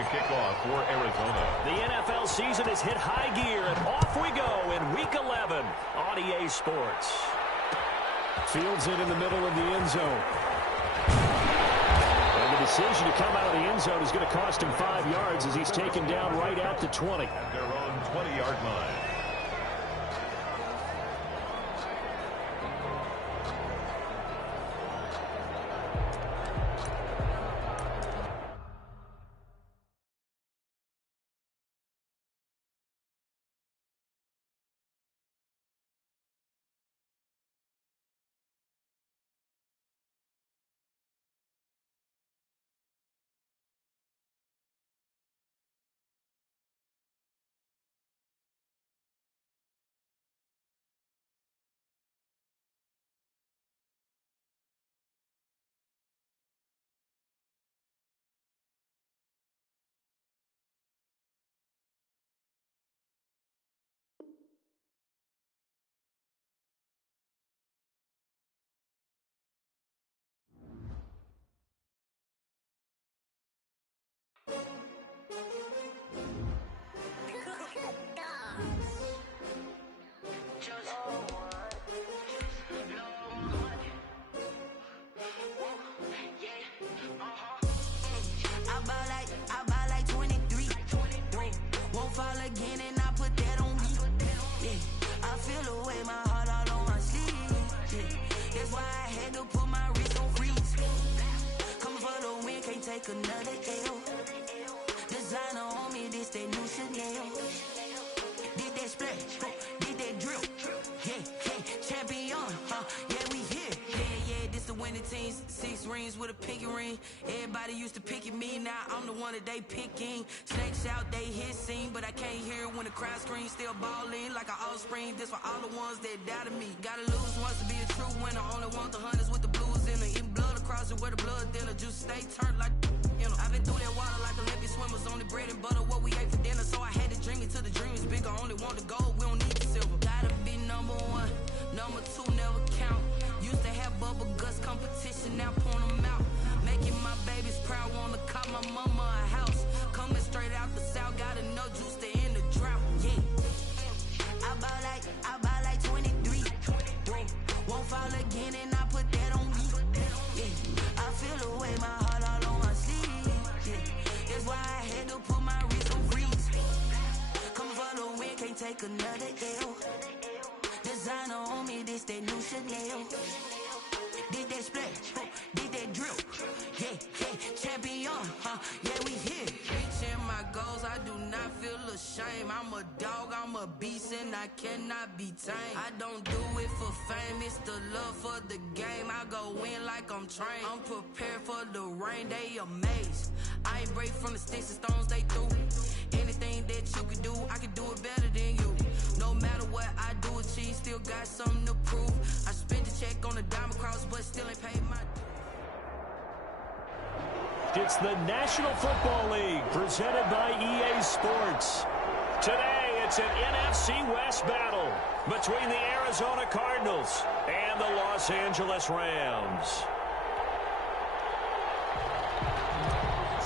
to kick off for Arizona. The NFL season has hit high gear, and off we go in Week 11 on EA Sports. Fields it in the middle of the end zone. And the decision to come out of the end zone is going to cost him 5 yards as he's taken down right at the 20. At their own 20-yard line. Another L. Designer on me, this that new Chanel. Did that splash, did that drill. Yeah, champion, yeah, we here. Yeah, this the winning team. 6 rings with a pinky ring. Everybody used to pick at me, now I'm the one that they picking. Snakes out, they hit scene, but I can't hear it when the crowd screams. Still balling like an offspring. This for all the ones that doubted me. Gotta lose once to be a true winner. Only want the hunters with the blues in it. Eating blood across it where the blood thinner. Juice stay turned like. I've been through that water like Olympic swimmers. Only bread and butter, what we ate for dinner. So I had to dream it till the dream is bigger. Only want the gold, we don't need the silver. Gotta be number 1, number 2 never count. Used to have bubble guts competition, now point them out. Making my babies proud, wanna call my mama a house. Coming straight out the south, gotta know juice to end the drought. Yeah, I buy like 23. Won't fall again and I put that on me. Yeah, I feel away my heart all on my sleeve. That's why I had to put my wrist on freeze. Coming for the win, can't take another L. Designer on me, this that new Chanel. Did that splash, did that drill. Yeah, champion, yeah, we here. Reaching my goals, I do not feel ashamed. I'm a dog, I'm a beast, and I cannot be tamed. I don't do it for fame, it's the love for the game. I go in like I'm trained. I'm prepared for the rain, they amazed. I ain't break from the sticks and stones they threw. Anything that you can do, I can do it better than you. No matter what I do, achieve, still got something to prove. I spent the check on the diamond cross, but still ain't paid my. It's the National Football League presented by EA Sports. Today, it's an NFC West battle between the Arizona Cardinals and the Los Angeles Rams.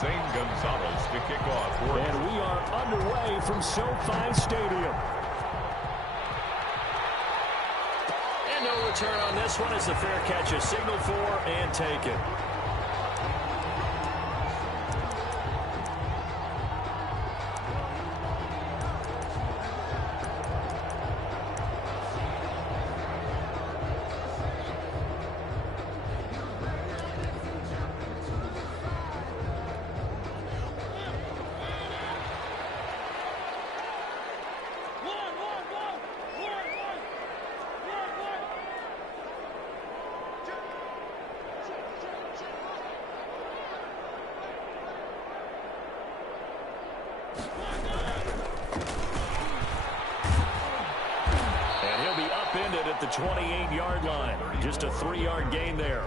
Zane Gonzalez to kick off for. And we are underway from SoFi Stadium. And no return on this one as the fair catch is signaled for and taken. At the 28-yard line. Just a 3-yard gain there.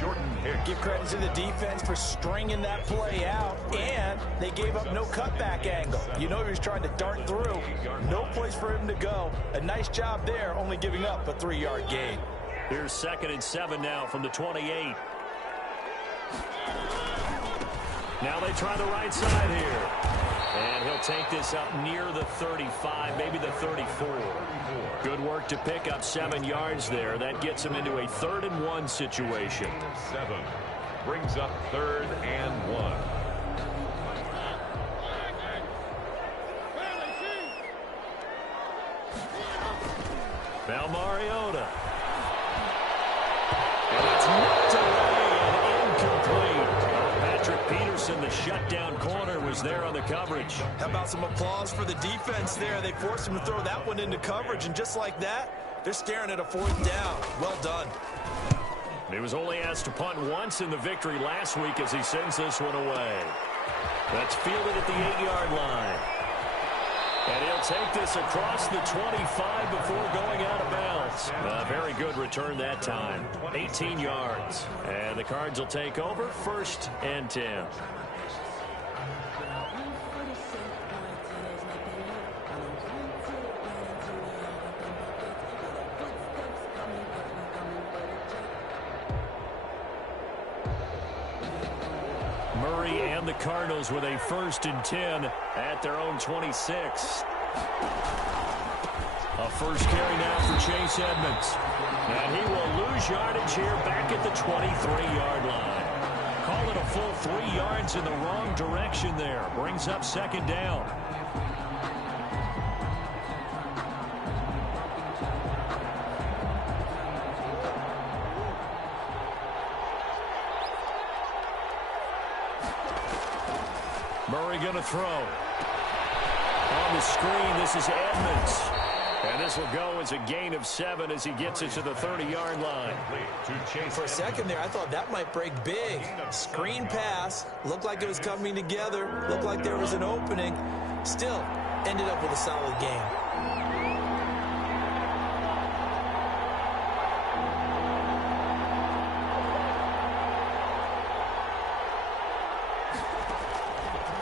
Jordan Hicks. Give credit to the defense for stringing that play out, and they gave up no cutback angle. You know he was trying to dart through. No place for him to go. A nice job there, only giving up a 3-yard gain. Here's 2nd and 7 now from the 28. Now they try the right side here. And he'll take this up near the 35, maybe the 34. Good work to pick up 7 yards there. That gets him into a 3rd-and-1 situation. 7 brings up 3rd and 1. Now Mariota. And it's knocked away and incomplete. Patrick Peterson, the shutdown corner, was there on the coverage. How about some applause for the defense there? They forced him to throw that one into coverage, and just like that, they're staring at a 4th down. Well done. He was only asked to punt once in the victory last week as he sends this one away. That's fielded at the 8-yard line. And he'll take this across the 25 before going out of bounds. A very good return that time. 18 yards. And the Cards will take over 1st and 10. Murray and the Cardinals with a 1st and 10 at their own 26. A first carry now for Chase Edmonds. And he will lose yardage here back at the 23-yard line. Call it a full 3 yards in the wrong direction there. Brings up 2nd down. Murray going to throw. On the screen, this is Edmonds. And this will go as a gain of 7 as he gets it to the 30-yard line. For a second there, I thought that might break big. Screen pass. Looked like it was coming together. Looked like there was an opening. Still, ended up with a solid game.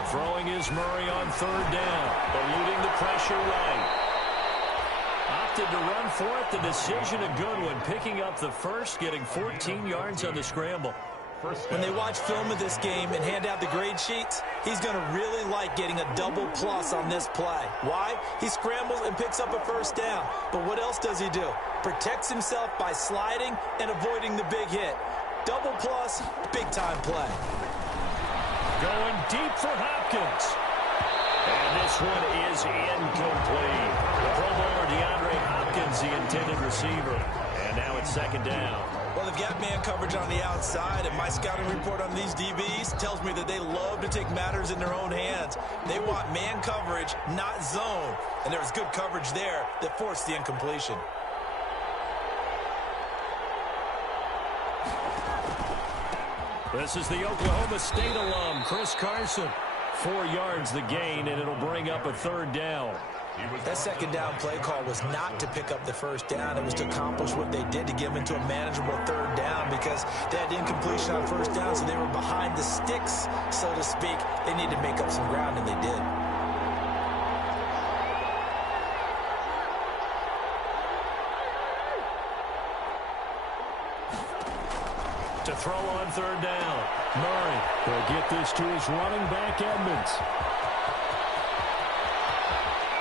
Throwing is Murray on 3rd down. Eluding the pressure right. Opted to run for it. The decision a good one. Picking up the first, getting 14 yards on the scramble. When they watch film of this game and hand out the grade sheets, he's going to really like getting a double plus on this play. Why? He scrambles and picks up a 1st down. But what else does he do? Protects himself by sliding and avoiding the big hit. Double plus, big-time play. Going deep for Hopkins. And this one is incomplete. The Pro Bowler DeAndre Hopkins, the intended receiver. And now it's 2nd down. Well, they've got man coverage on the outside, and my scouting report on these DBs tells me that they love to take matters in their own hands. They want man coverage, not zone. And there was good coverage there that forced the incompletion. This is the Oklahoma State alum, Chris Carson. 4 yards the gain, and it'll bring up a 3rd down. That 2nd down play call was not to pick up the 1st down. It was to accomplish what they did to get them into a manageable 3rd down because they had incompletion on 1st down, so they were behind the sticks, so to speak. They needed to make up some ground, and they did. To throw on 3rd down. Murray will get this to his running back, Edmonds.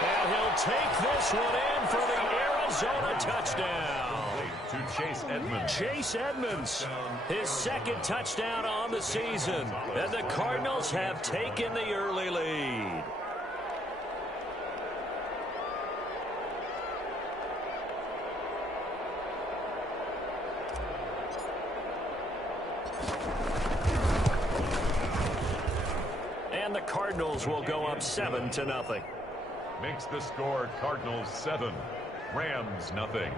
And he'll take this one in for the Arizona touchdown. To Chase Edmonds. Chase Edmonds, his 2nd touchdown on the season. And the Cardinals have taken the early lead. And the Cardinals will go up 7-0. Makes the score Cardinals 7, Rams nothing.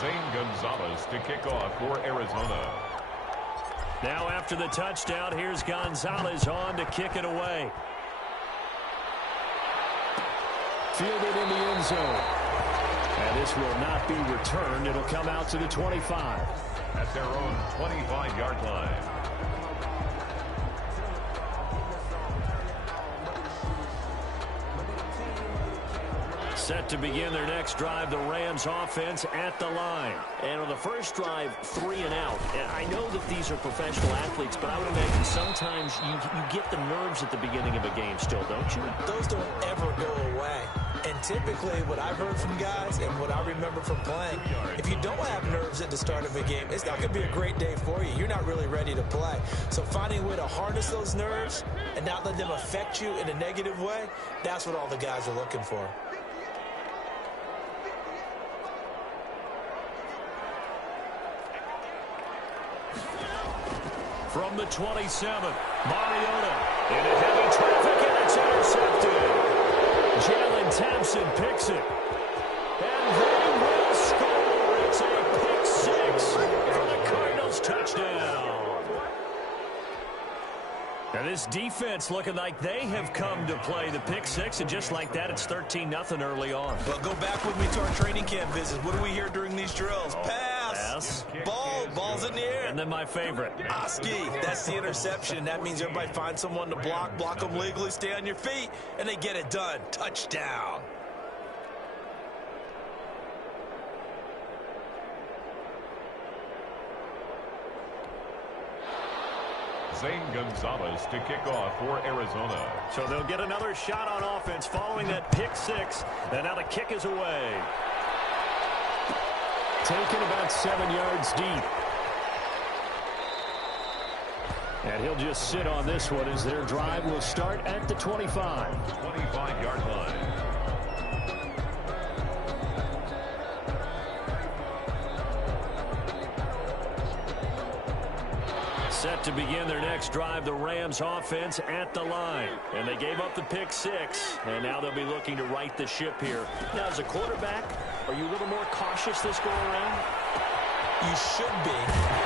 Zane Gonzalez to kick off for Arizona. Now after the touchdown, here's Gonzalez on to kick it away. Fielded in the end zone. And this will not be returned. It'll come out to the 25. At their own 25-yard line. Set to begin their next drive, the Rams offense at the line. And on the first drive, 3 and out. And I know that these are professional athletes, but I would imagine sometimes you get the nerves at the beginning of a game still, don't you? Those don't ever go away. And typically what I've heard from guys and what I remember from playing, if you don't have nerves at the start of a game, it's not going to be a great day for you. You're not really ready to play. So finding a way to harness those nerves and not let them affect you in a negative way, that's what all the guys are looking for. From the 27, Mariota into heavy traffic, and it's intercepted. Jalen Thompson picks it. And they will score. It's a pick 6 for the Cardinals touchdown. Now this defense looking like they have come to play the pick 6, and just like that, it's 13-0 early on. But go back with me to our training camp visits. What do we hear during these drills? Pass. Ball's in the air. And then my favorite. Oski, that's the interception. That means everybody finds someone to block them legally, stay on your feet, and they get it done. Touchdown. Zane Gonzalez to kick off for Arizona. So they'll get another shot on offense following that pick 6, and now the kick is away. Taken about 7 yards deep. And he'll just sit on this one as their drive will start at the 25. 25-yard line. Set to begin their next drive, the Rams offense at the line. And they gave up the pick 6, and now they'll be looking to right the ship here. Now, as a quarterback, are you a little more cautious this go around? You should be,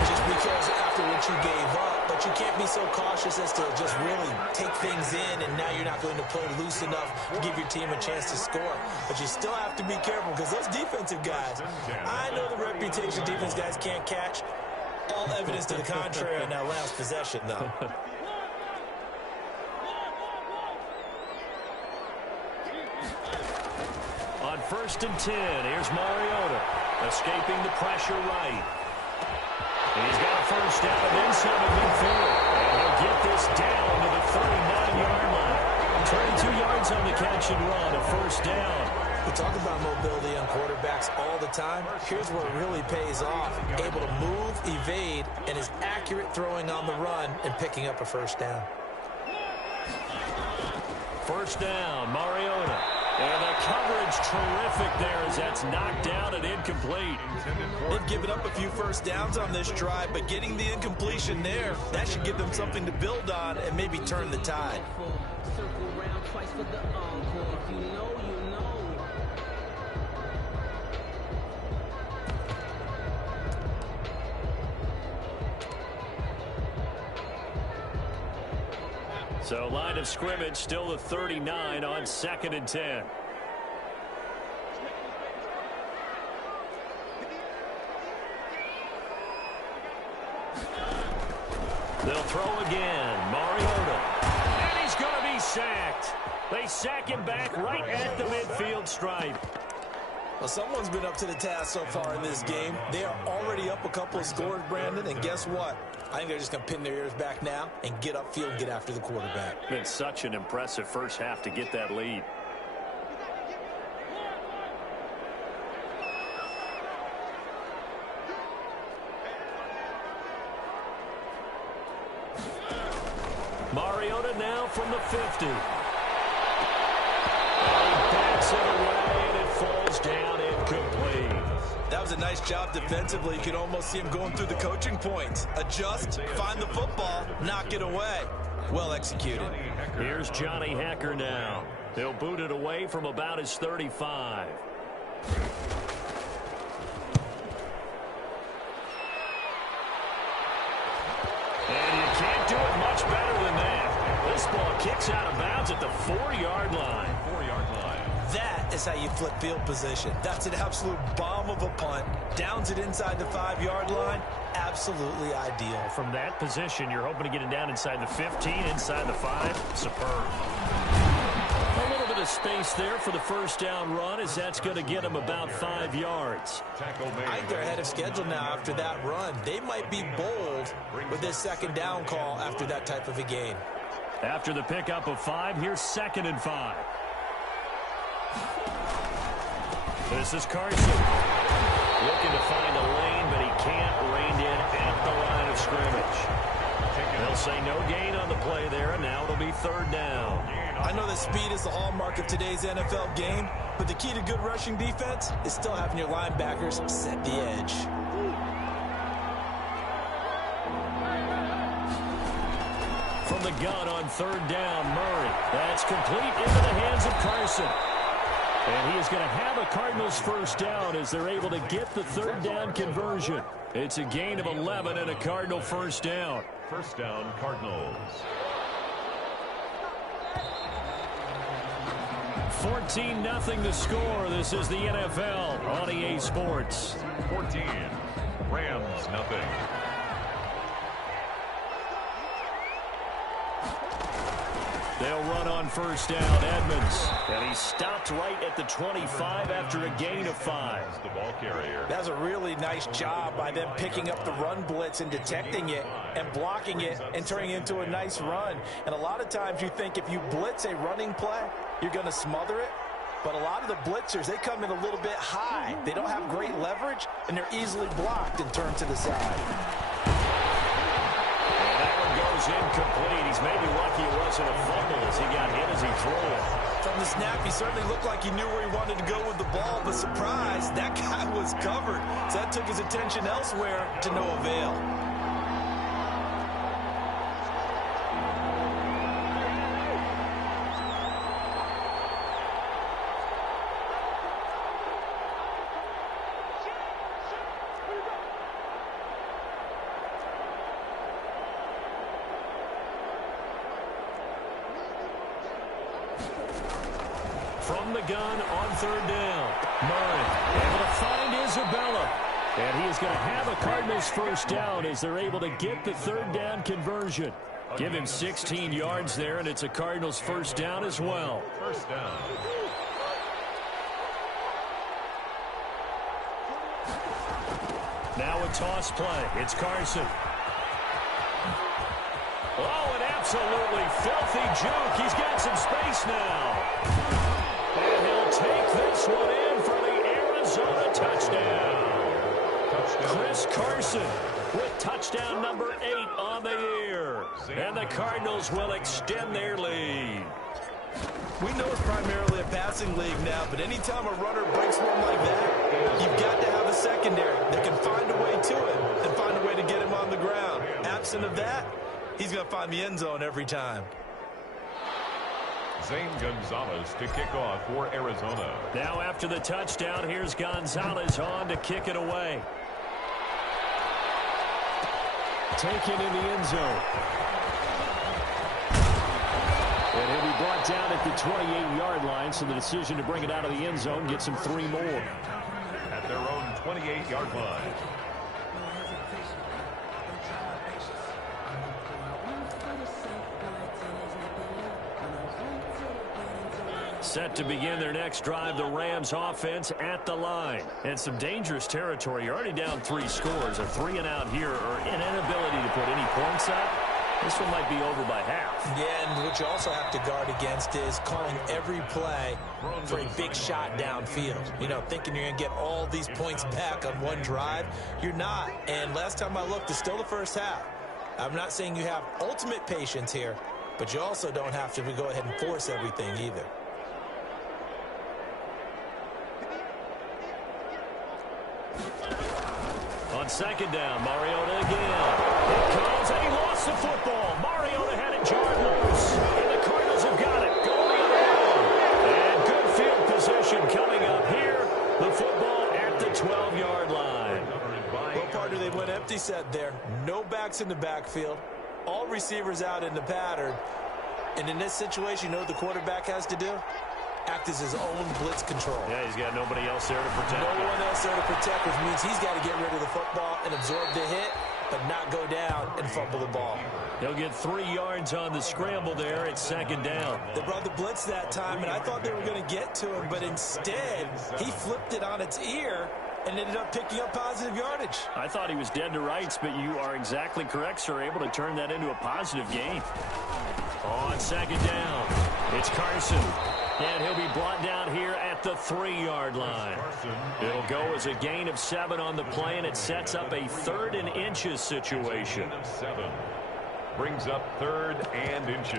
just because after what you gave up, but you can't be so cautious as to just really take things in, and now you're not going to play loose enough to give your team a chance to score. But you still have to be careful, because those defensive guys, I know the reputation defense guys can't catch. All evidence to the contrary in that last possession, though. On 1st and 10, here's Mariota, escaping the pressure right. And he's got a first down and then some at midfield. And he'll get this down to the 39-yard line. 22 yards on the catch and run, a first down. We talk about mobility on quarterbacks all the time. Here's where it really pays off. Able to move, evade, and is accurate throwing on the run and picking up a first down. First down, Mariota. And the coverage terrific there as that's knocked down and incomplete. They've given up a few first downs on this drive, but getting the incompletion there, that should give them something to build on and maybe turn the tide. So line of scrimmage still the 39 on 2nd and 10. They'll throw again. Mariota. And he's going to be sacked. They sack him back right at the midfield stripe. Well, someone's been up to the task so far in this game. They are already up a couple of scores, Brandon, and guess what? I think they're just going to pin their ears back now and get upfield and get after the quarterback. Been such an impressive first half to get that lead. Mariota now from the 50. And he backs it away, and it falls down incomplete. That was a nice job defensively. You can almost see him going through the coaching points. Adjust, find the football, knock it away. Well executed. Here's Johnny Hecker now. He'll boot it away from about his 35. And you can't do it much better than that. This ball kicks out of bounds at the 4-yard line. 4-yard line. That is how you flip field position. That's an absolute bomb of a punt. Downs it inside the 5-yard line. Absolutely ideal. From that position, you're hoping to get it down inside the 15, inside the 5. Superb. A little bit of space there for the first down run, as that's going to get him about 5 yards. I think they're ahead of schedule now after that run. They might be bold with this second down call after that type of a gain. After the pickup of 5, here's 2nd and 5. This is Carson. Looking to find a lane, but he can't. Reined in at the line of scrimmage. They'll say no gain on the play there, and now it'll be 3rd down. I know that speed is the hallmark of today's NFL game, but the key to good rushing defense is still having your linebackers set the edge. From the gun on 3rd down, Murray. That's complete into the hands of Carson. And he is going to have a Cardinals first down as they're able to get the 3rd down conversion. It's a gain of 11 and a Cardinal first down. First down, Cardinals. 14-0 the score. This is the NFL on EA Sports. 14. Rams, nothing. They'll run on first down, Edmonds. And he stopped right at the 25 after a gain of 5. The ball carrier. That's a really nice job by them picking up the run blitz and detecting it and blocking it and turning it into a nice run. And a lot of times you think if you blitz a running play, you're going to smother it. But a lot of the blitzers, they come in a little bit high. They don't have great leverage, and they're easily blocked and turned to the side. Goes incomplete. He's maybe lucky it wasn't a fumble as he got hit as he threw it. From the snap, he certainly looked like he knew where he wanted to go with the ball, but surprise, that guy was covered. So that took his attention elsewhere to no avail. From the gun on 3rd down. Murray able to find Isabella. And he is going to have a Cardinals first down as they're able to get the 3rd down conversion. Give him 16 yards there, and it's a Cardinals first down as well. First down. Now a toss play. It's Carson. Oh, an absolutely filthy juke. He's got some space now. And he'll take this one in for the Arizona touchdown. Chris Carson with touchdown number 8 on the year. And the Cardinals will extend their lead. We know it's primarily a passing league now, but anytime a runner breaks one like that, you've got to have a secondary that can find a way to it and find a way to get him on the ground. Absent of that, he's going to find the end zone every time. Zane Gonzalez to kick off for Arizona. Now after the touchdown, here's Gonzalez on to kick it away. Taken in the end zone. And he'll be brought down at the 28-yard line, so the decision to bring it out of the end zone gets him 3 more. At their own 28-yard line. Set to begin their next drive, the Rams offense at the line. And some dangerous territory. You're already down 3 scores. A 3-and-out here or an inability to put any points up. This one might be over by half. Yeah, and what you also have to guard against is calling every play for a big shot downfield. You know, thinking you're going to get all these points back on one drive. You're not. And last time I looked, it's still the first half. I'm not saying you have ultimate patience here, but you also don't have to go ahead and force everything either. On 2nd down, Mariota again. It comes, and he lost the football. Mariota had it jarred loose, and the Cardinals have got it. Going the other way. And good field position coming up here. The football at the 12-yard line. Well, partner, they went empty set there. No backs in the backfield. All receivers out in the pattern. And in this situation, you know what the quarterback has to do? Act as his own blitz control. Yeah, he's got nobody else there to protect him. No one else there to protect, which means he's got to get rid of the football and absorb the hit, but not go down and fumble the ball. He'll get 3 yards on the scramble there at second down. They brought the blitz that time, and I thought they were going to get to him, but instead he flipped it on its ear and ended up picking up positive yardage. I thought he was dead to rights, but you are exactly correct, sir, able to turn that into a positive gain. On second down, it's Carson. And he'll be brought down here at the 3-yard line. It'll go as a gain of 7 on the play, and it sets up a 3rd and inches situation. 7 brings up 3rd and inches.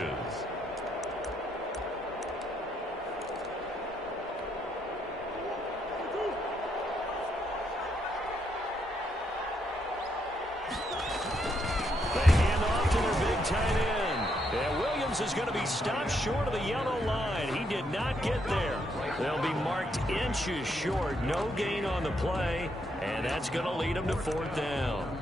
They hand off to their big tight end. And Williams is going to be stopped short of the yellow line. He did not get there. They'll be marked inches short. No gain on the play, and that's going to lead them to 4th down.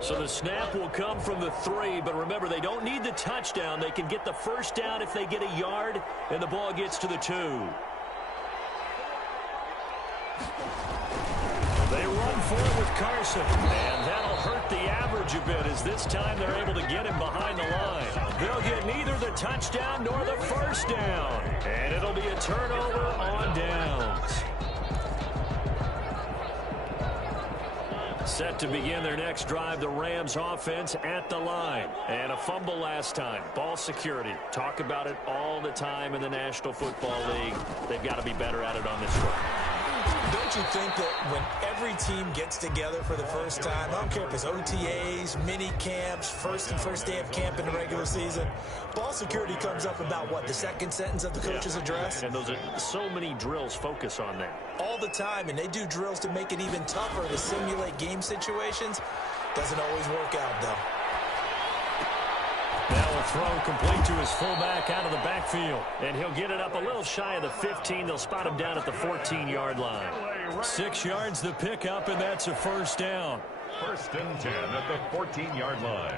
So the snap will come from the 3, but remember, they don't need the touchdown. They can get the 1st down if they get a yard, and the ball gets to the 2. They run for it with Carson, and that'll hurt the average a bit, as this time they're able to get him behind the line. They'll get neither the touchdown nor the 1st down, and it'll be a turnover on downs. Set to begin their next drive, the Rams offense at the line. And a fumble last time. Ball security. Talk about it all the time in the National Football League. They've got to be better at it on this one. Don't you think that when every team gets together for the first time, I don't care if it's OTAs, mini camps, first day of camp in the regular season, ball security comes up about, what, the 2nd sentence of the coach's address? And those are so many drills focus on that. All the time, and they do drills to make it even tougher to simulate game situations. Doesn't always work out, though. Now a throw complete to his fullback out of the backfield. And he'll get it up a little shy of the 15. They'll spot him down at the 14-yard line. 6 yards the pickup, and that's a 1st down. 1st and 10 at the 14-yard line.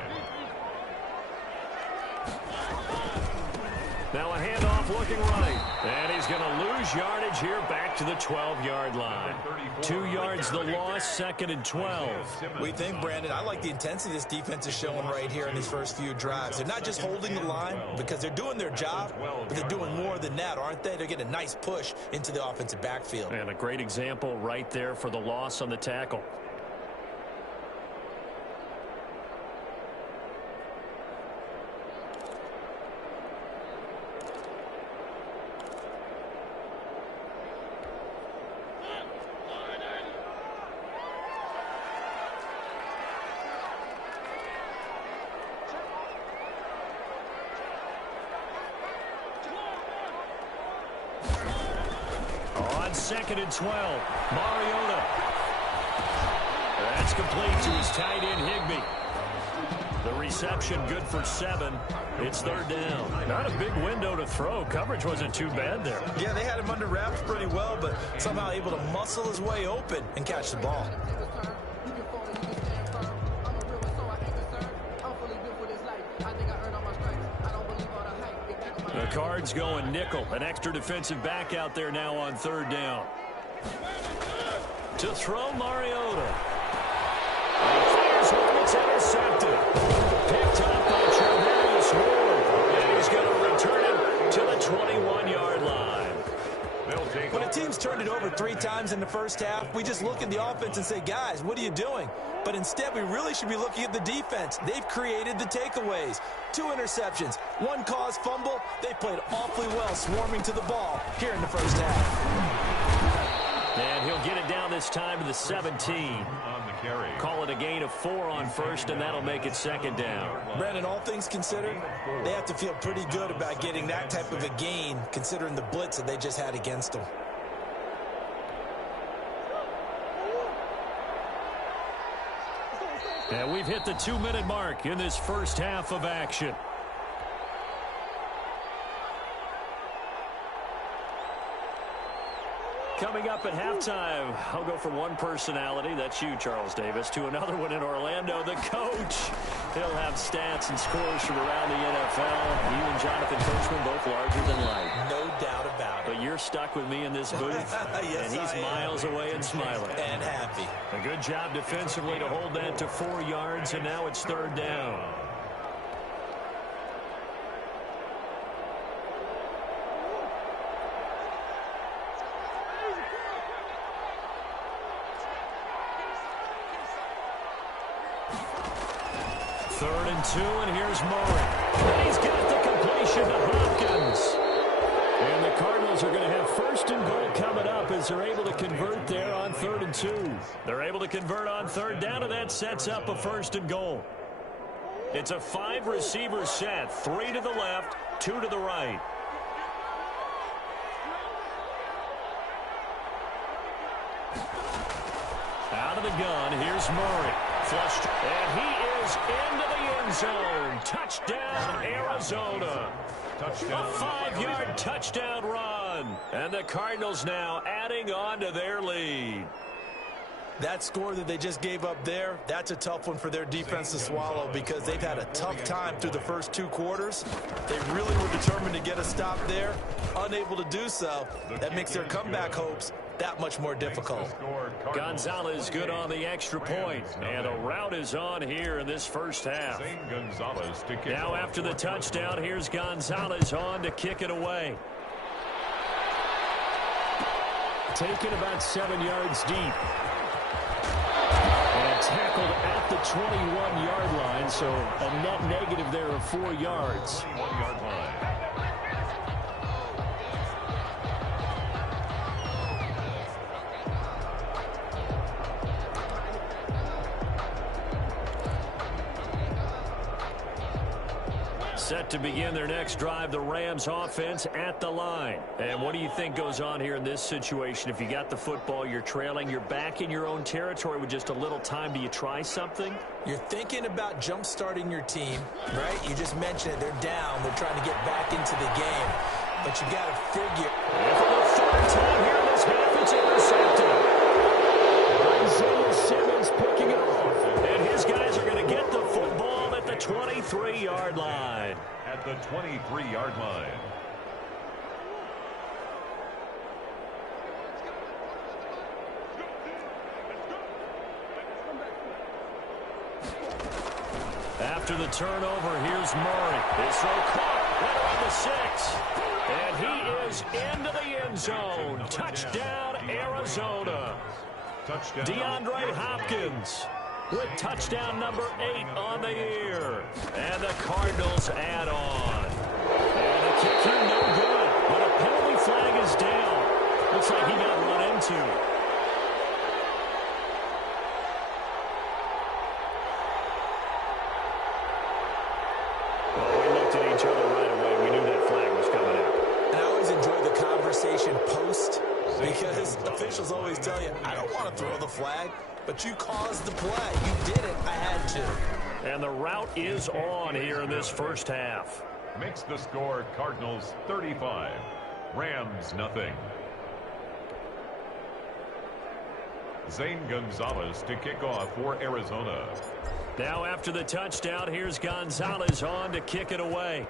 Now a handoff looking right. And he's going to lose yardage here back to the 12-yard line. 2 yards the loss, 2nd and 12. We think, Brandon, I like the intensity this defense is showing right here in these first few drives. They're not just holding the line because they're doing their job, but they're doing more than that, aren't they? They're getting a nice push into the offensive backfield. And a great example right there for the loss on the tackle. On 2nd and 12, Mariota. That's complete to his tight end, Higbee. The reception good for 7. It's 3rd down. Not a big window to throw. Coverage wasn't too bad there. Yeah, they had him under wraps pretty well, but somehow able to muscle his way open and catch the ball. The Cards going nickel. An extra defensive back out there now on 3rd down. To throw, Mariota. He fires one. It's intercepted. Picked up by Trevarius Ward. And he's going to return it to the 21-yard line. When a team's turned it over 3 times in the first half, we just look at the offense and say, guys, what are you doing? But instead, we really should be looking at the defense. They've created the takeaways. 2 interceptions, 1 caused fumble. They played awfully well swarming to the ball here in the first half. And he'll get it down this time to the 17. On the carry. Call it a gain of 4 on 1st, and that'll make it 2nd down. Brandon, all things considered, they have to feel pretty good about getting that type of a gain, considering the blitz that they just had against them. And we've hit the 2-minute mark in this first half of action. Coming up at halftime, I'll go from one personality, that's you, Charles Davis, to another one in Orlando, the coach. He'll have stats and scores from around the NFL. You and Jonathan Coachman both larger than life. No doubt about it. But you're stuck with me in this booth, yes, and he's miles away and smiling. And happy. A good job defensively to hold that to 4 yards, and now it's 3rd down. Third and 2, and here's Murray. And he's got the completion to Hopkins. And the Cardinals are going to have 1st and goal coming up as they're able to convert there on 3rd and 2. They're able to convert on 3rd down, and that sets up a 1st and goal. It's a 5-receiver set, 3 to the left, 2 to the right. Out of the gun, here's Murray. Flushed, and he is into the end zone. Touchdown, Arizona. Touchdown. A 5-yard touchdown run. And the Cardinals now adding on to their lead. That score that they just gave up there, that's a tough one for their defense to swallow because they've had a tough time through the first 2 quarters. They really were determined to get a stop there, unable to do so. That makes their comeback hopes that much more difficult. Gonzalez good on the extra point, and the route is on here in this first half. Now after the touchdown, here's Gonzalez on to kick it away. Taken about 7 yards deep. And tackled at the 21-yard line, so a net negative there of 4 yards. 21-yard line. Set to begin their next drive, the Rams offense at the line. And what do you think goes on here in this situation? If you got the football, you're trailing, you're back in your own territory with just a little time. Do you try something? You're thinking about jump-starting your team, right? You just mentioned it. They're down. They're trying to get back into the game. But you got to figure. And for the 3rd time here in this half, it's intercepted. Isaiah Simmons picking it off. And his guys are going to get the football at the 23-yard line. At the 23-yard line. After the turnover, here's Murray. His throw caught right on the 6. And he is into the end zone. Touchdown, Arizona. Touchdown. DeAndre Hopkins with touchdown number 8 on the year. And the Cardinals add on. And the kick here no good. But a penalty flag is down. Looks like he got run into. Because officials always tell you, I don't want to throw the flag, but you caused the play. You did it. I had to. And the route is on here in this first half. Makes the score Cardinals 35, Rams nothing. Zane Gonzalez to kick off for Arizona. Now after the touchdown, here's Gonzalez on to kick it away.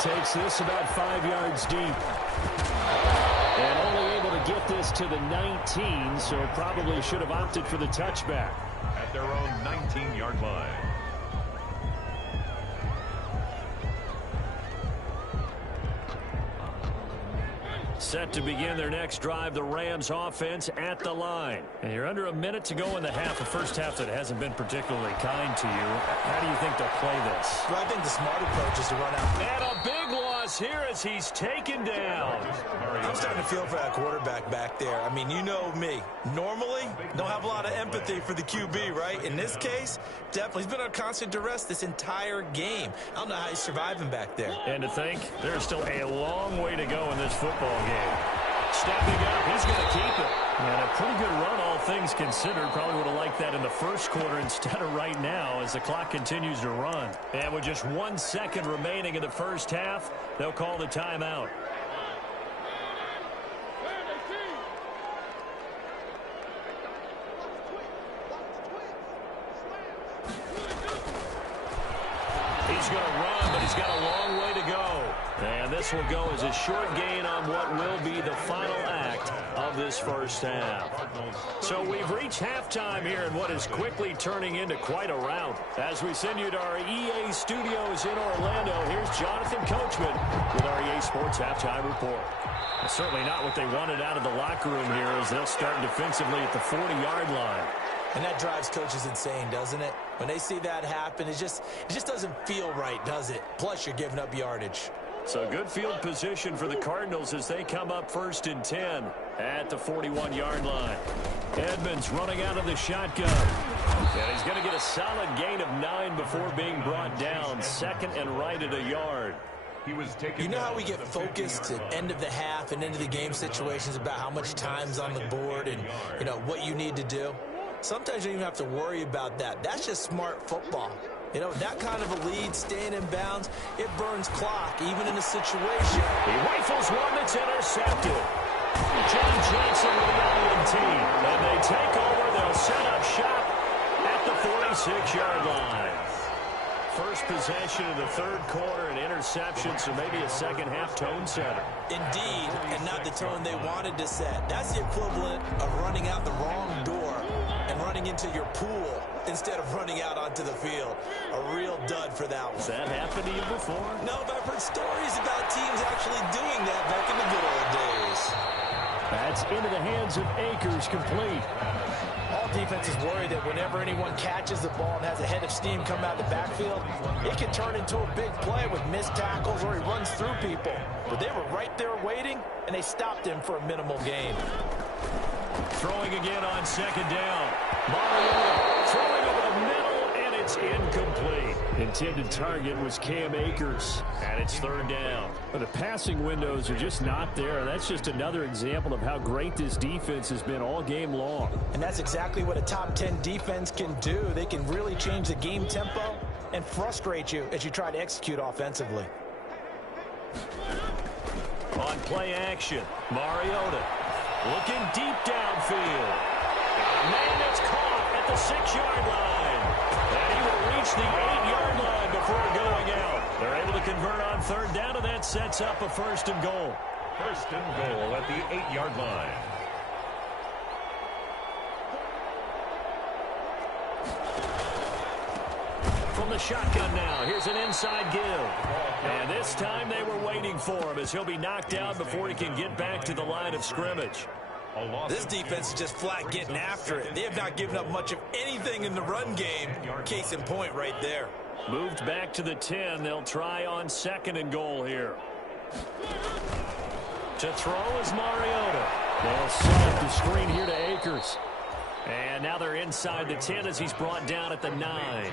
Takes this about 5 yards deep. And only able to get this to the 19, so probably should have opted for the touchback. At their own 19-yard line. Set to begin their next drive, the Rams offense at the line. And you're under a minute to go in the half, a first half that hasn't been particularly kind to you. How do you think they'll play this? Well, I think the smart approach is to run out. And a big loss here as he's taken down. I'm starting to feel for that quarterback back there. I mean, you know me. Normally, don't have a lot of empathy for the QB, right? In this case, definitely. He's been under constant duress this entire game. I don't know how he's surviving back there. And to think, there's still a long way to go in this football game. Stepping up, he's going to keep it. And a pretty good run, all things considered. Probably would have liked that in the first quarter instead of right now as the clock continues to run. And with just 1 second remaining in the first half, they'll call the timeout. he's going to run, but he's got a long way to go. And this will go as a short gain on what will be the final act of this first half. So we've reached halftime here in what is quickly turning into quite a rout. As we send you to our EA studios in Orlando, here's Jonathan Coachman with our EA Sports Halftime Report. Well, certainly not what they wanted out of the locker room here as they'll start defensively at the 40-yard line. And that drives coaches insane, doesn't it? When they see that happen, it just doesn't feel right, does it? Plus, you're giving up yardage. So good field position for the Cardinals as they come up 1st and 10 at the 41-yard line. Edmonds running out of the shotgun. And he's going to get a solid gain of 9 before being brought down. 2nd and right at a yard. You know how we get focused at end of the half and into the game situations about how much time's on the board and, you know, what you need to do? Sometimes you don't even have to worry about that. That's just smart football. You know, that kind of a lead, staying in bounds, it burns clock, even in a situation. He rifles one that's intercepted. John Johnson with the INT. And they take over. They'll set up shop at the 46-yard line. First possession of the 3rd quarter, an interception, so maybe a second-half tone setter. Indeed, and not the tone they wanted to set. That's the equivalent of running out the wrong door and running into your pool instead of running out onto the field. A real dud for that one. Has that happened to you before? No, but I've heard stories about teams actually doing that back in the good old days. That's into the hands of Akers, complete. All defenses worry that whenever anyone catches the ball and has a head of steam come out of the backfield, it can turn into a big play with missed tackles or he runs through people. But they were right there waiting, and they stopped him for a minimal gain. Throwing again on 2nd down. Mariota throwing over the middle, and it's incomplete. Intended target was Cam Akers. And it's 3rd down. But the passing windows are just not there. That's just another example of how great this defense has been all game long. And that's exactly what a top 10 defense can do. They can really change the game tempo and frustrate you as you try to execute offensively. On play action, Mariota looking deep downfield. Man, it's caught at the 6-yard line. And he will reach the 8-yard line before going out. They're able to convert on 3rd down, and that sets up a 1st and goal. 1st and goal at the 8-yard line. From the shotgun now, here's an inside give. And this time they were waiting for him as he'll be knocked down before he can get back to the line of scrimmage. This defense is just flat getting after it. They have not given up much of anything in the run game. Case in point right there. Moved back to the 10. They'll try on 2nd and goal here. To throw is Mariota. They'll set up the screen here to Akers. And now they're inside the 10 as he's brought down at the 9.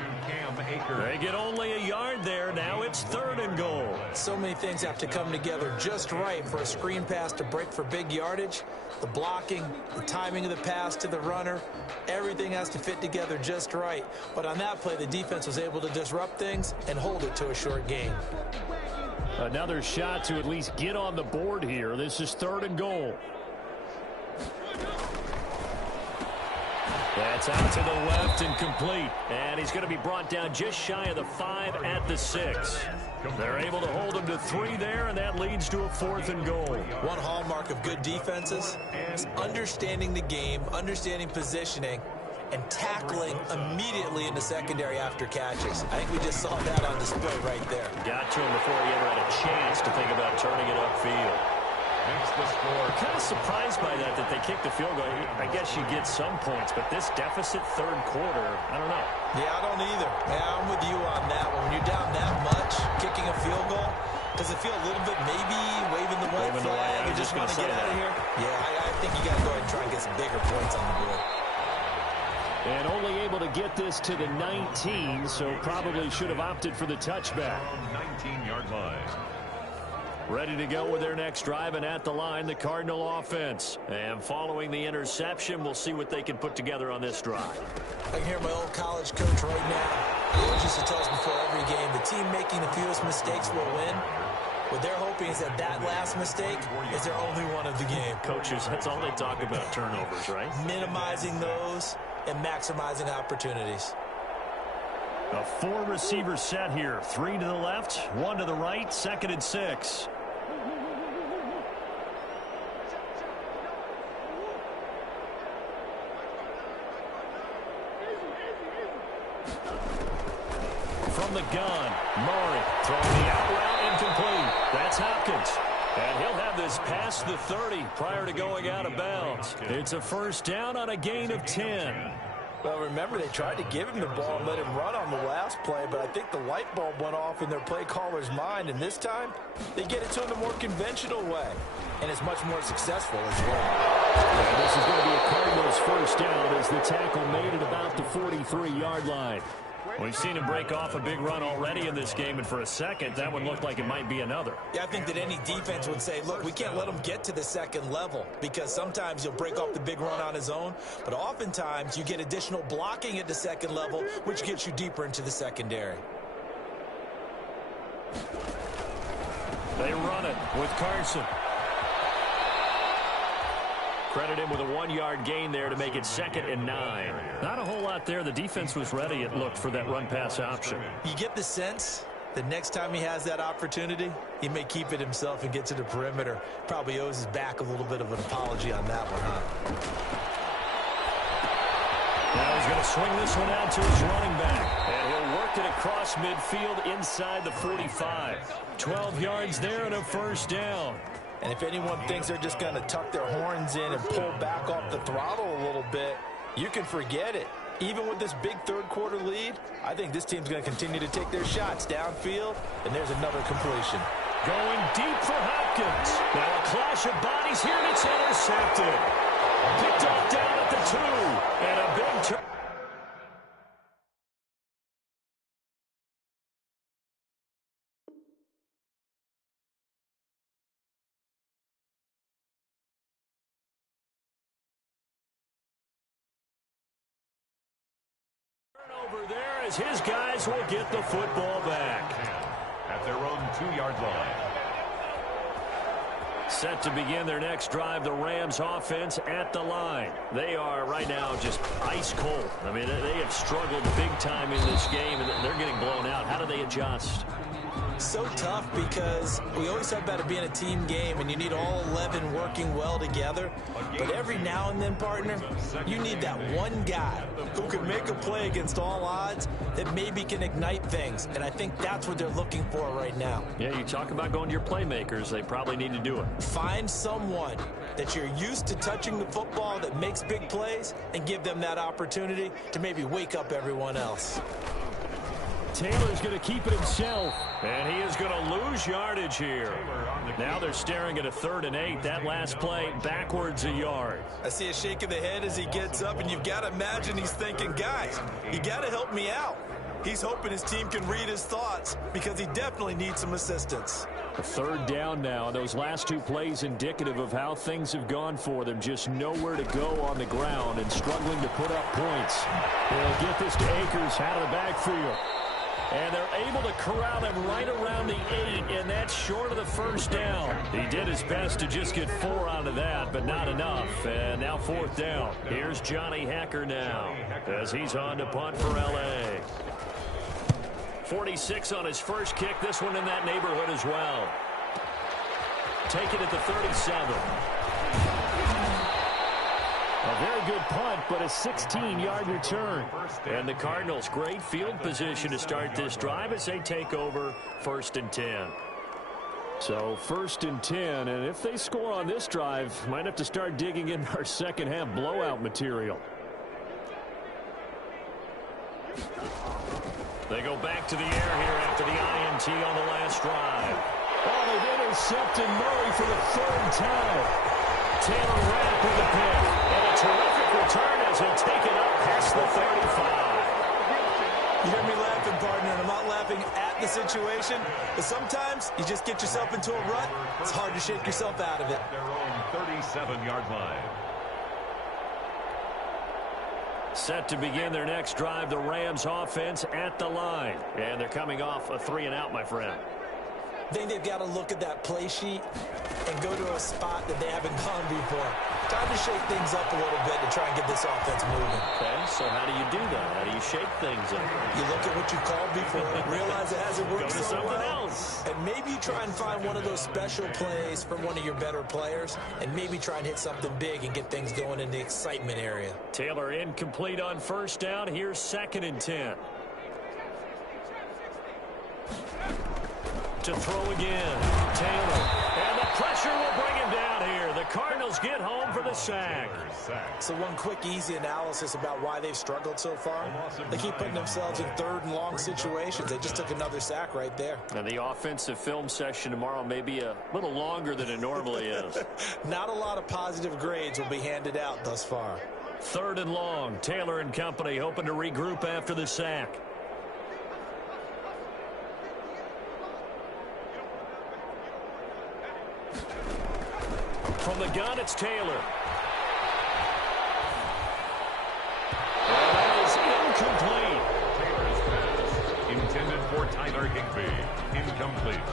They get only a yard there. Now it's 3rd and goal. So many things have to come together just right for a screen pass to break for big yardage. The blocking, the timing of the pass to the runner, everything has to fit together just right. But on that play, the defense was able to disrupt things and hold it to a short gain. Another shot to at least get on the board here. This is 3rd and goal. That's out to the left and complete. And he's going to be brought down just shy of the 5 at the 6. They're able to hold him to 3 there, and that leads to a 4th and goal. One hallmark of good defenses is understanding the game, understanding positioning, and tackling immediately in the secondary after catches. I think we just saw that on display right there. Got to him before he ever had a chance to think about turning it upfield. Makes the score. Kind of surprised by that they kicked the field goal. I guess you get some points, but this deficit 3rd quarter, I don't know. Yeah, I don't either. Yeah, I'm with you on that one. When you're down that much, kicking a field goal, does it feel a little bit maybe waving the white flag and just want to get out of here? Yeah, I think you got to go ahead and try and get some bigger points on the board. And only able to get this to the 19, so probably should have opted for the touchback. 19-yard line. Ready to go with their next drive, and at the line, the Cardinal offense. And following the interception, we'll see what they can put together on this drive. I can hear my old college coach right now. He always used to tell us before every game, the team making the fewest mistakes will win. What they're hoping is that last mistake is their only one of the game. Coaches, that's all they talk about, turnovers, right? Minimizing those and maximizing opportunities. A 4-receiver set here. 3 to the left, 1 to the right, 2nd and 6. From the gun, Murray throwing the out route, incomplete. That's Hopkins. And he'll have this past the 30 prior to going out of bounds. It's a first down on a gain of 10. Well, remember, they tried to give him the ball and let him run on the last play, but I think the light bulb went off in their play caller's mind, and this time they get it to him the more conventional way, and it's much more successful as well. Yeah, this is going to be a Cardinals first down as the tackle made at about the 43-yard line. We've seen him break off a big run already in this game, and for a second, that one looked like it might be another. Yeah, I think that any defense would say, look, we can't let him get to the second level because sometimes he'll break off the big run on his own, but oftentimes you get additional blocking at the second level, which gets you deeper into the secondary. They run it with Carson. Credit him with a 1-yard gain there to make it 2nd and 9. Not a whole lot there. The defense was ready, it looked, for that run-pass option. You get the sense the next time he has that opportunity, he may keep it himself and get to the perimeter. Probably owes his back a little bit of an apology on that one, huh? Now he's going to swing this one out to his running back. And he'll work it across midfield inside the 45. 12 yards there and a first down. And if anyone thinks they're just going to tuck their horns in and pull back off the throttle a little bit, you can forget it. Even with this big third-quarter lead, I think this team's going to continue to take their shots downfield, and there's another completion. Going deep for Hopkins. Now a clash of bodies here, and it's intercepted. Picked off down at the 2, and a big turn. Over there as his guys will get the football back. At their own 2-yard line. Set to begin their next drive, the Rams offense at the line. They are right now just ice cold. I mean, they have struggled big time in this game, and they're getting blown out. How do they adjust? So tough because we always talk about it being a team game and you need all 11 working well together. But every now and then, partner, you need that one guy who can make a play against all odds that maybe can ignite things. And I think that's what they're looking for right now. Yeah, you talk about going to your playmakers. They probably need to do it. Find someone that you're used to touching the football that makes big plays and give them that opportunity to maybe wake up everyone else. Taylor's going to keep it himself, and he is going to lose yardage here. Now they're staring at a 3rd and 8. That last play backwards a yard. I see a shake of the head as he gets up, and you've got to imagine he's thinking, guys, you got to help me out. He's hoping his team can read his thoughts because he definitely needs some assistance. A 3rd down now, and those last 2 plays indicative of how things have gone for them. Just nowhere to go on the ground and struggling to put up points. They'll get this to Akers out of the backfield. And they're able to corral him right around the 8, and that's short of the first down. He did his best to just get 4 out of that, but not enough. And now 4th down. Here's Johnny Hacker now as he's on to punt for L.A. 46 on his first kick. This one in that neighborhood as well. Take it at the 37. A very good punt, but a 16-yard return. And the Cardinals, great field position to start this drive as they take over 1st and 10. So 1st and 10, and if they score on this drive, might have to start digging in our second-half blowout material. They go back to the air here after the INT on the last drive. Oh, they've intercepted Murray for the 3rd time. Taylor Rapp with the pick, and a terrific return as he'll take it up past the 35. You hear me laughing, partner, and I'm not laughing at the situation, but sometimes you just get yourself into a rut. It's hard to shake yourself out of it. Their own 37-yard line. Set to begin their next drive, the Rams offense at the line. And they're coming off a 3-and-out, my friend. I think they've got to look at that play sheet and go to a spot that they haven't gone before. Time to shake things up a little bit to try and get this offense moving. Okay, so how do you do that? How do you shake things up? You look at what you called before, realize it hasn't worked Go to so something well, else. and maybe you try and find one of those special plays from one of your better players, and maybe try and hit something big and get things going in the excitement area. Taylor incomplete on first down. Here's 2nd and 10. To throw again, Taylor. And the pressure will bring him down here. The Cardinals get home for the sack. So one quick, easy analysis about why they've struggled so far. They keep putting themselves in 3rd and long situations. They just took another sack right there. And the offensive film session tomorrow may be a little longer than it normally is. Not a lot of positive grades will be handed out thus far. 3rd and long. Taylor and company hoping to regroup after the sack. From the gun, it's Taylor. And that is incomplete. Taylor's pass intended for Tyler Higbee. Incomplete.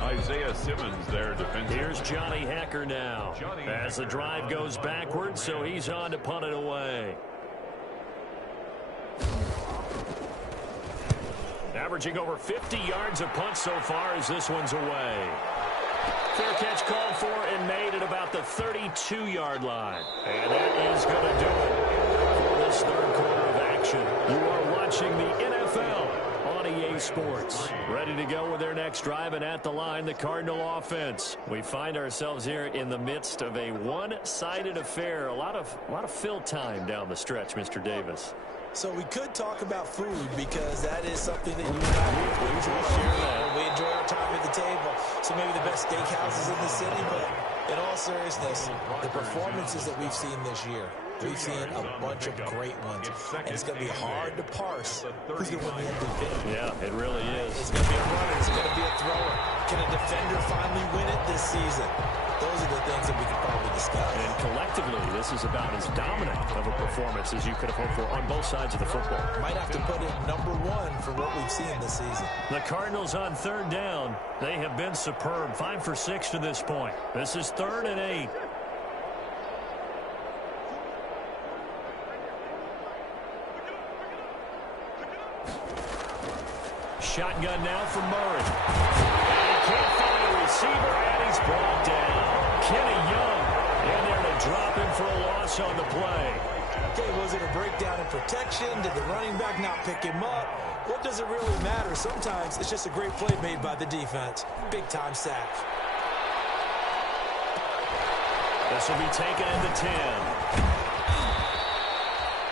Isaiah Simmons there defensive. Here's Johnny Hacker now. As the drive goes backwards, so he's on to punt it away. Averaging over 50 yards a punt so far as this one's away. Fair catch called for and made at about the 32-yard line. And that is going to do it for this 3rd quarter of action. You are watching the NFL on EA Sports. Ready to go with their next drive, and at the line, the Cardinal offense. We find ourselves here in the midst of a one-sided affair. A lot of fill time down the stretch, Mr. Davis. So we could talk about food because that is something that you and I enjoy. We enjoy our time at the table. So maybe the best steakhouses in the city, but in all seriousness, the performances that we've seen this year, we've seen a bunch of great ones. And it's going to be hard to parse who's going to win the MVP. Yeah, it really is. It's going to be a runner. It's going to be a thrower. Can a defender finally win it this season? Those are the things that we could probably discuss. And collectively, this is about as dominant of a performance as you could have hoped for on both sides of the football. Might have to put it #1 for what we've seen this season. The Cardinals on 3rd down. They have been superb. 5 for 6 to this point. This is 3rd and 8. Shotgun now from Murray. And he can't find a receiver, and he's brought down. Kenny Young in there to drop him for a loss on the play. Okay, was it a breakdown in protection? Did the running back not pick him up? What does it really matter? Sometimes it's just a great play made by the defense. Big-time sack. This will be taken at the 10.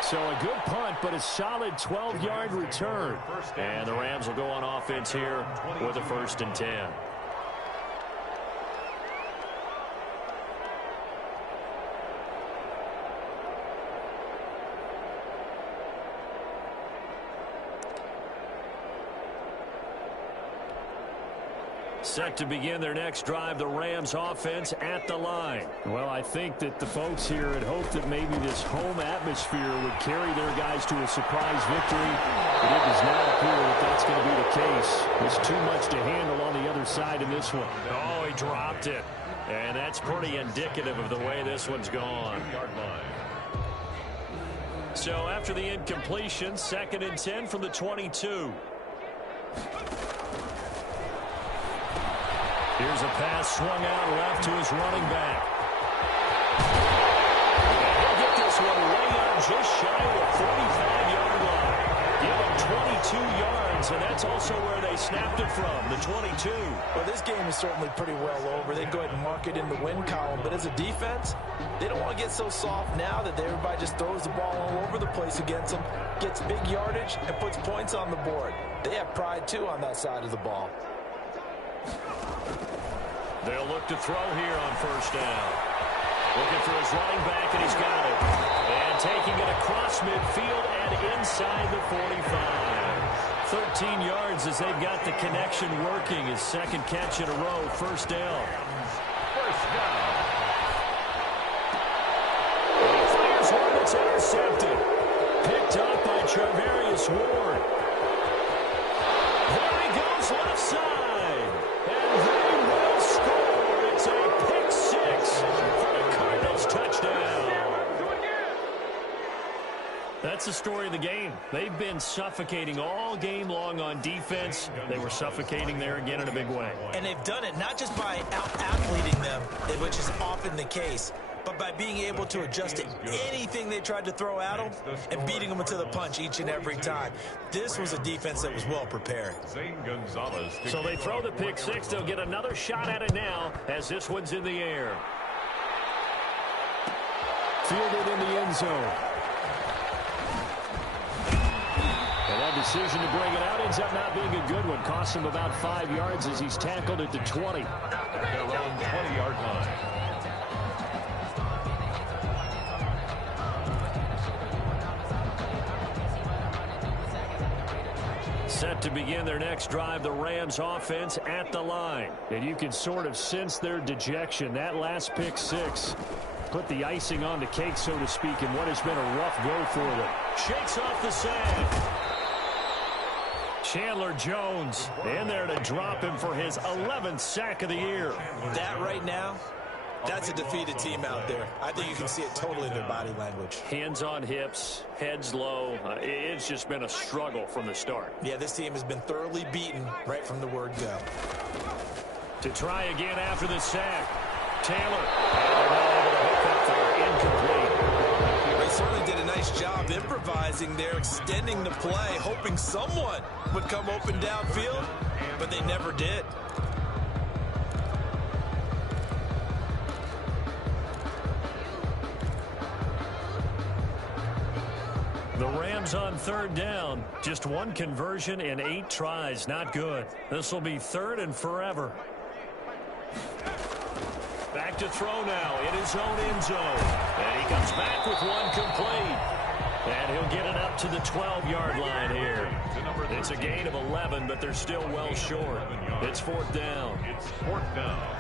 So a good punt, but a solid 12-yard return. And the Rams will go on offense here with a 1st and 10. Set to begin their next drive, the Rams offense at the line. Well, I think that the folks here had hoped that maybe this home atmosphere would carry their guys to a surprise victory, but it does not appear that that's going to be the case. There's too much to handle on the other side in this one. Oh, he dropped it. And that's pretty indicative of the way this one's gone. So after the incompletion, 2nd and 10 from the 22. Here's a pass swung out left to his running back. And he'll get this one way up just shy of the 45-yard line. Give him 22 yards, and that's also where they snapped it from, the 22. Well, this game is certainly pretty well over. They'd go ahead and mark it in the win column. But as a defense, they don't want to get so soft now that everybody just throws the ball all over the place against them, gets big yardage, and puts points on the board. They have pride, too, on that side of the ball. They'll look to throw here on 1st down. Looking for his running back, and he's got it. And taking it across midfield and inside the 45. 13 yards as they've got the connection working. His 2nd catch in a row, 1st down. And he fires one that's intercepted. Picked up by Charvarius Ward. There he goes left side. that's the story of the game. They've been suffocating all game long on defense. They were suffocating there again in a big way. And they've done it not just by out-athleting them, which is often the case, but by being able to adjust to anything they tried to throw at them and beating them into the punch each and every time. This was a defense that was well prepared. So they throw the pick six. They'll get another shot at it now as this one's in the air. Fielded in the end zone. And that decision to bring it out ends up not being a good one. Costs him about 5 yards as he's tackled at the 20. Their own 20-yard line. Set to begin their next drive, the Rams offense at the line. And you can sort of sense their dejection. That last pick six put the icing on the cake, so to speak, in what has been a rough go for them. Shakes off the sack. Chandler Jones in there to drop him for his 11th sack of the year. That right now, that's a defeated team out there. I think you can see it totally in their body language. Hands on hips, heads low. It's just been a struggle from the start. Yeah, this team has been thoroughly beaten right from the word go. To try again after the sack. Taylor. And they're not able to hook up there. Incomplete. They certainly did a nice job improvising there, extending the play, hoping someone would come open downfield, but they never did. The Rams on third down. Just one conversion in 8 tries. Not good. This will be third and forever. Back to throw now in his own end zone. And he comes back with one complete. And he'll get it up to the 12-yard line here. It's a gain of 11, but they're still well short. It's fourth down. It's fourth down.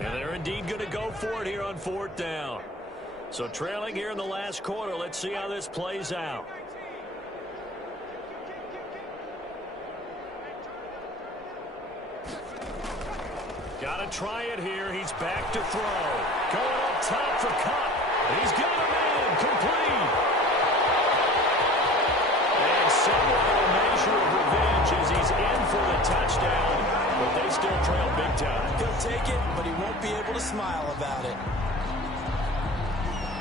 And they're indeed going to go for it here on fourth down. So trailing here in the last quarter. Let's see how this plays out. Got to try it here. He's back to throw. Going up top for Cup. He's got a man. Complete. And somewhat a measure of revenge as he's in for the touchdown. But they still trail big time. He'll take it, but he won't be able to smile about it.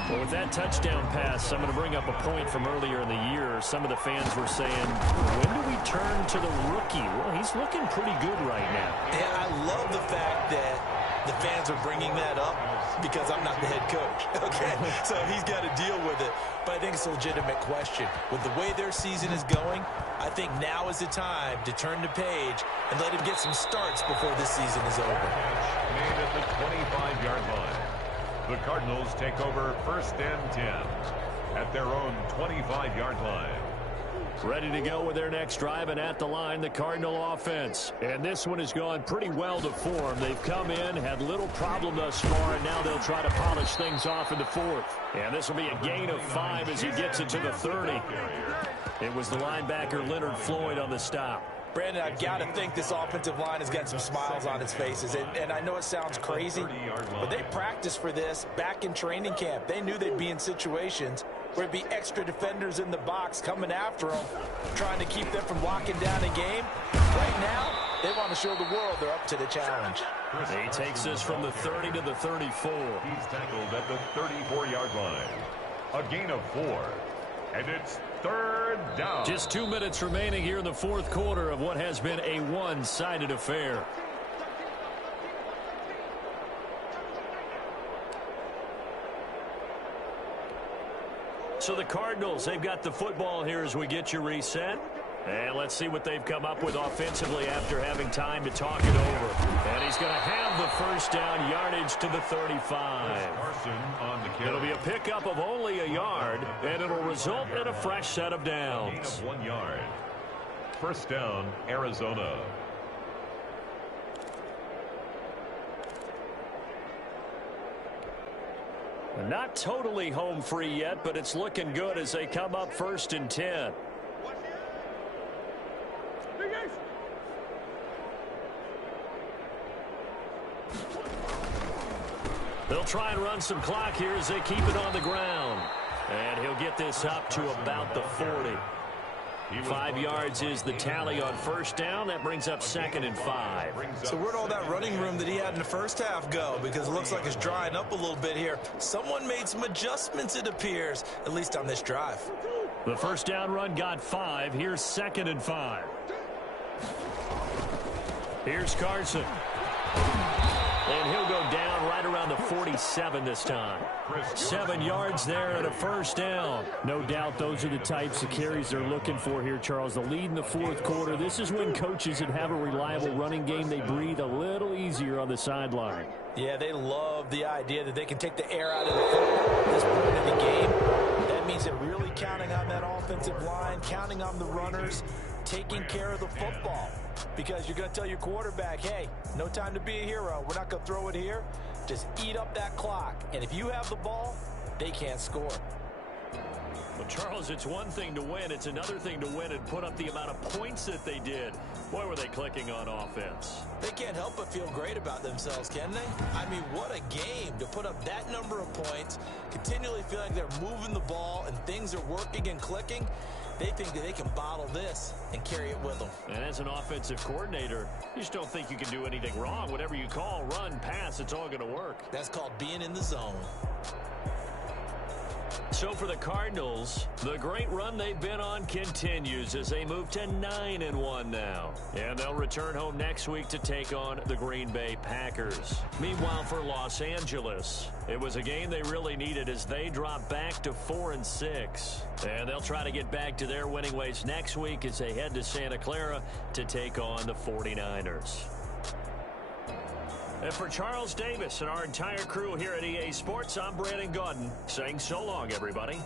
Well, with that touchdown pass, I'm going to bring up a point from earlier in the year. Some of the fans were saying, when do we turn to the rookie? Well, he's looking pretty good right now. Yeah, I love the fact that the fans are bringing that up because I'm not the head coach. Okay, so he's got to deal with it. But I think it's a legitimate question. With the way their season is going, I think now is the time to turn the page and let him get some starts before this season is over. Made at the 25-yard line. The Cardinals take over first and 10 at their own 25-yard line. Ready to go with their next drive, and at the line, the Cardinal offense. And this one has gone pretty well to form. They've come in, had little problem thus far, and now they'll try to polish things off in the fourth. And this will be a gain of 5 as he gets it to the 30. It was the linebacker Leonard Floyd on the stop. Brandon, I've got to think this offensive line has got some smiles on its faces. And I know it sounds crazy, but they practiced for this back in training camp. They knew they'd be in situations where it'd be extra defenders in the box coming after them, trying to keep them from locking down a game. Right now, they want to show the world they're up to the challenge. He takes this from the 30 to the 34. He's tackled at the 34-yard line. A gain of 4. And it's third down. Just 2 minutes remaining here in the fourth quarter of what has been a one-sided affair. So the Cardinals, they've got the football here as we get you reset. And let's see what they've come up with offensively after having time to talk it over. And he's going to have the first down, yardage to the 35. On the It'll be a pickup of only a yard, and it'll result in a fresh set of downs. Gain of 1 yard. First down, Arizona. Not totally home free yet, but it's looking good as they come up first and 10. They'll try and run some clock here as they keep it on the ground. And he'll get this up to about the 40. 5 yards is the tally on first down. That brings up 2nd and 5. So where'd all that running room that he had in the first half go? Because it looks like it's drying up a little bit here. Someone made some adjustments, it appears, at least on this drive. The first down run got 5. Here's 2nd and 5. Here's Carson. And he'll go down right around the 47 this time. 7 yards there and a first down. No doubt those are the types of carries they're looking for here, Charles. The lead in the fourth quarter. This is when coaches that have a reliable running game, they breathe a little easier on the sideline. Yeah, they love the idea that they can take the air out of the football at this point in the game. That means they're really counting on that offensive line, counting on the runners, taking care of the football. Because you're going to tell your quarterback, hey, no time to be a hero. We're not going to throw it here. Just eat up that clock. And if you have the ball, they can't score. Well, Charles, it's one thing to win. It's another thing to win and put up the amount of points that they did. Boy, were they clicking on offense. They can't help but feel great about themselves, can they? I mean, what a game to put up that number of points, continually feel like they're moving the ball and things are working and clicking. They think that they can bottle this and carry it with them. And as an offensive coordinator, you just don't think you can do anything wrong. Whatever you call, run, pass, it's all going to work. That's called being in the zone. So for the Cardinals, the great run they've been on continues as they move to 9-1 now. And they'll return home next week to take on the Green Bay Packers. Meanwhile, for Los Angeles, it was a game they really needed as they drop back to 4-6. And they'll try to get back to their winning ways next week as they head to Santa Clara to take on the 49ers. And for Charles Davis and our entire crew here at EA Sports, I'm Brandon Gaudin saying so long, everybody.